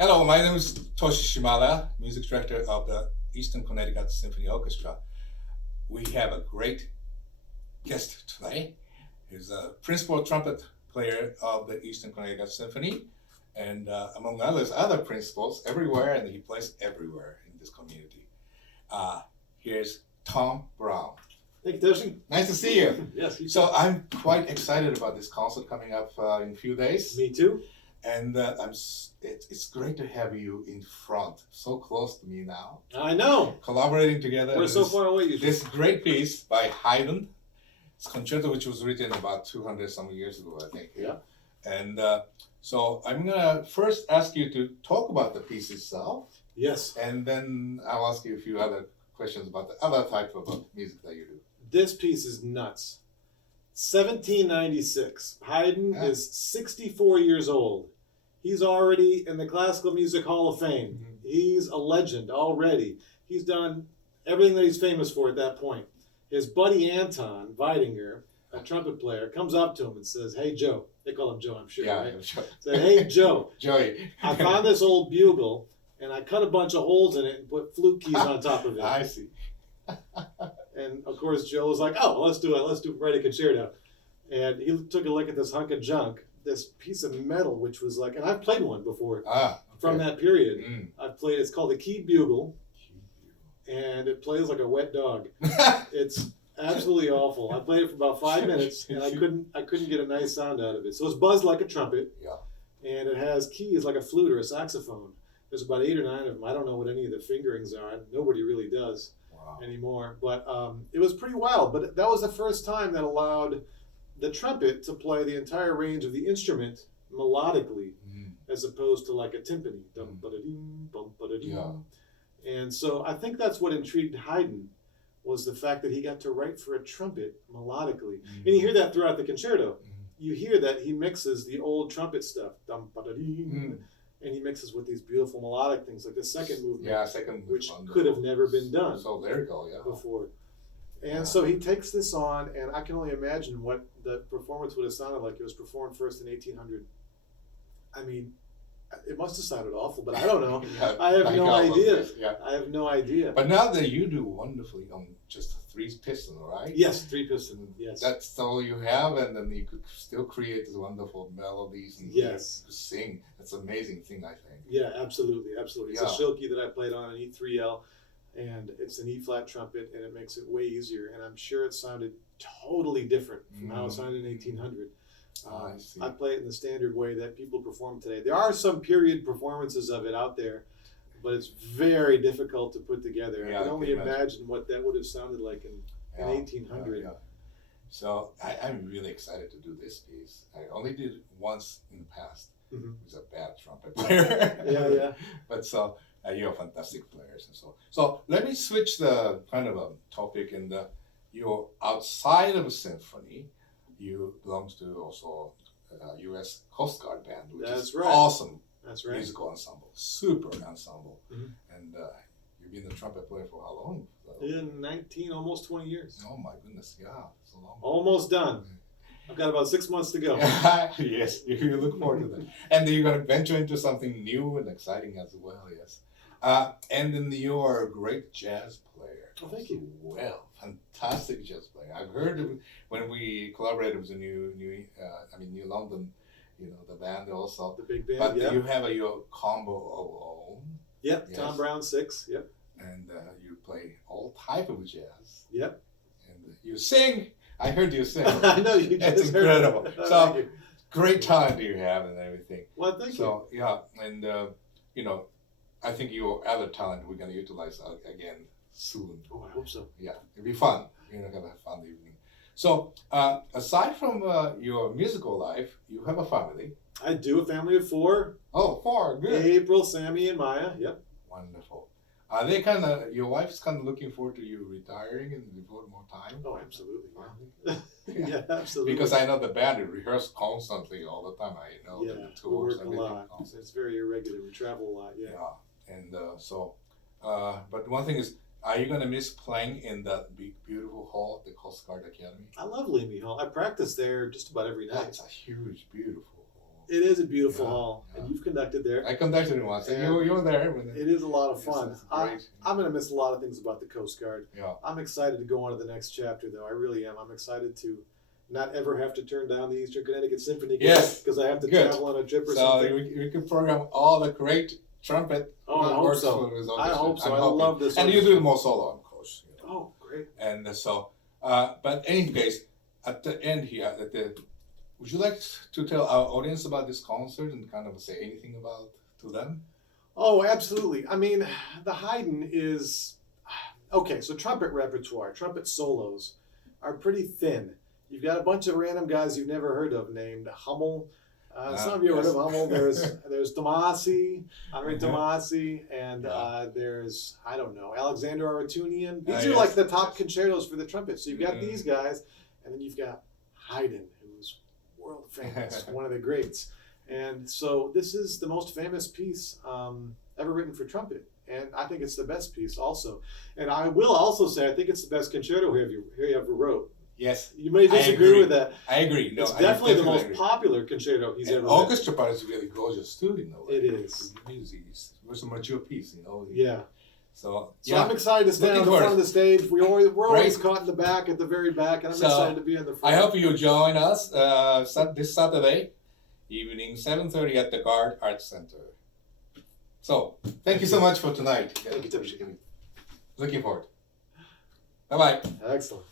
Hello, my name is Toshi Shimada, music director of the Eastern Connecticut Symphony Orchestra. We have a great guest today. He's a principal trumpet player of the Eastern Connecticut Symphony, and among others, other principals everywhere, and he plays everywhere in this community. Here's Tom Brown. Thank you, Toshi. Nice to see you. Yes. So I'm quite excited about this concert coming up in a few days. Me too. And it's great to have you in front, so close to me now. I know. Collaborating together. We're so far away. This great piece by Haydn, it's Concerto, which was written about 200 some years ago, I think. Yeah. And so I'm gonna first ask you to talk about the piece itself. Yes. And then I'll ask you a few other questions about the other type of music that you do. This piece is nuts. 1796. Haydn is 64 years old. He's already in the Classical Music Hall of Fame. Mm-hmm. He's a legend already. He's done everything that he's famous for at that point. His buddy Anton Weidinger, a trumpet player, comes up to him and says, "Hey, Joe." They call him Joe, I'm sure, Yeah, right? I'm sure. Said, "Hey, Joe, Joey. I found this old bugle, and I cut a bunch of holes in it and put flute keys on top of it." I see. And of course, Joe was like, "Oh, let's do it. Let's write a concerto." And he took a look at this hunk of junk, this piece of metal, which was like, and I've played one before from that period. I've played. It's called a keyed bugle, and it plays like a wet dog. It's absolutely awful. I played it for about 5 minutes, and I couldn't get a nice sound out of it. So it's buzzed like a trumpet, and it has keys like a flute or a saxophone. There's about 8 or 9 of them. I don't know what any of the fingerings are. Nobody really does anymore. But it was pretty wild. But that was the first time that allowed the trumpet to play the entire range of the instrument melodically, as opposed to like a timpani. And so I think that's what intrigued Haydn, was the fact that he got to write for a trumpet melodically. And you hear that throughout the concerto. You hear that he mixes the old trumpet stuff, and he mixes with these beautiful melodic things, like the second movement, which could have never been done before. And so he takes this on, and I can only imagine what the performance would have sounded like. It was performed first in 1800. I mean, it must have sounded awful, but I don't know. I have no idea. I have no idea. But now that you do wonderfully on just a 3-piston, right? Yes, 3-piston. Yes. That's all you have, and then you could still create these wonderful melodies and sing. That's an amazing thing, I think. Yeah, absolutely, absolutely. It's a Shilke that I played on an E3L, and it's an E-flat trumpet, and it makes it way easier. And I'm sure it sounded totally different from how it sounded in 1800. I play it in the standard way that people perform today. There are some period performances of it out there, but it's very difficult to put together. I can only imagine what that would have sounded like in 1800. So I'm really excited to do this piece. I only did it once in the past. It was a bad trumpet player. But so you're fantastic players and so. So let me switch the kind of a topic, and you're outside of a symphony. You belong to also U.S. Coast Guard band, which is awesome. That's right. Musical ensemble, super ensemble. And you've been a trumpet player for how long? In 19, almost 20 years. Oh my goodness, it's a long. Almost done. I've got about 6 months to go. Yes, you look forward to that. And you're going to venture into something new and exciting as well, yes. And then you're a great jazz player. Oh, thank you. Well, fantastic jazz player. I've heard when we collaborated with the New London, the band also. The big band, but you have your combo of own. Yep, yes. Tom Brown 6, yep. And you play all type of jazz. Yep. And you sing. I heard you sing. I know you just It's incredible. Heard So great talent you have and everything. Well, thank you. So and I think your other talent we're going to utilize again soon. Oh, I hope so. Yeah, it'll be fun. You're going to have fun evening. So aside from your musical life, you have a family. I do, a family of 4. Oh, 4, good. April, Sammy, and Maya. Yep. Wonderful. Are they your wife's kind of looking forward to you retiring and devote more time? Oh, absolutely. Yeah, absolutely. Because I know the band rehearse constantly all the time. I know the tours. We work a lot. It's very irregular. We travel a lot. Yeah. And but one thing is, are you going to miss playing in that big, beautiful hall, the Coast Guard Academy? I love Leamy Hall. I practice there just about every night. That's a huge, beautiful hall. It is a beautiful hall, and you've conducted there. I conducted it once, and you were there. It is a lot of fun. Great. I'm going to miss a lot of things about the Coast Guard. Yeah. I'm excited to go on to the next chapter, though. I really am. I'm excited to not ever have to turn down the Eastern Connecticut Symphony because I have to travel on a trip or something. So we can program all the great trumpet. Oh, I hope so. I hope so. I love this. And you do more solo, of course. You know. Oh, great. And so, but in any case, at the end here, would you like to tell our audience about this concert and kind of say anything about to them? Oh, absolutely. I mean, the Haydn is okay. So trumpet repertoire, trumpet solos are pretty thin. You've got a bunch of random guys you've never heard of named Hummel. Some of you have heard of Hummel. There's Tomasi, Andre Tomasi, and there's, I don't know, Alexander Aratunian. These are like the top concertos for the trumpet. So you've got these guys, and then you've got Haydn, who's world famous, one of the greats. And so this is the most famous piece ever written for trumpet. And I think it's the best piece also. And I will also say I think it's the best concerto you ever wrote. Yes. You may disagree with that. I agree. No, it's definitely the most popular concerto he's ever written. Orchestra part is really gorgeous too, you know. It is. It was a mature piece, you know. Yeah. So I'm excited to stand on the front of the stage. We're always caught in the back, at the very back, and I'm excited to be in the front. I hope you join us this Saturday evening, 7:30 at the Garde Arts Center. So, thank you so much for tonight. Thank you, Toshi. Looking forward. Bye-bye. Excellent.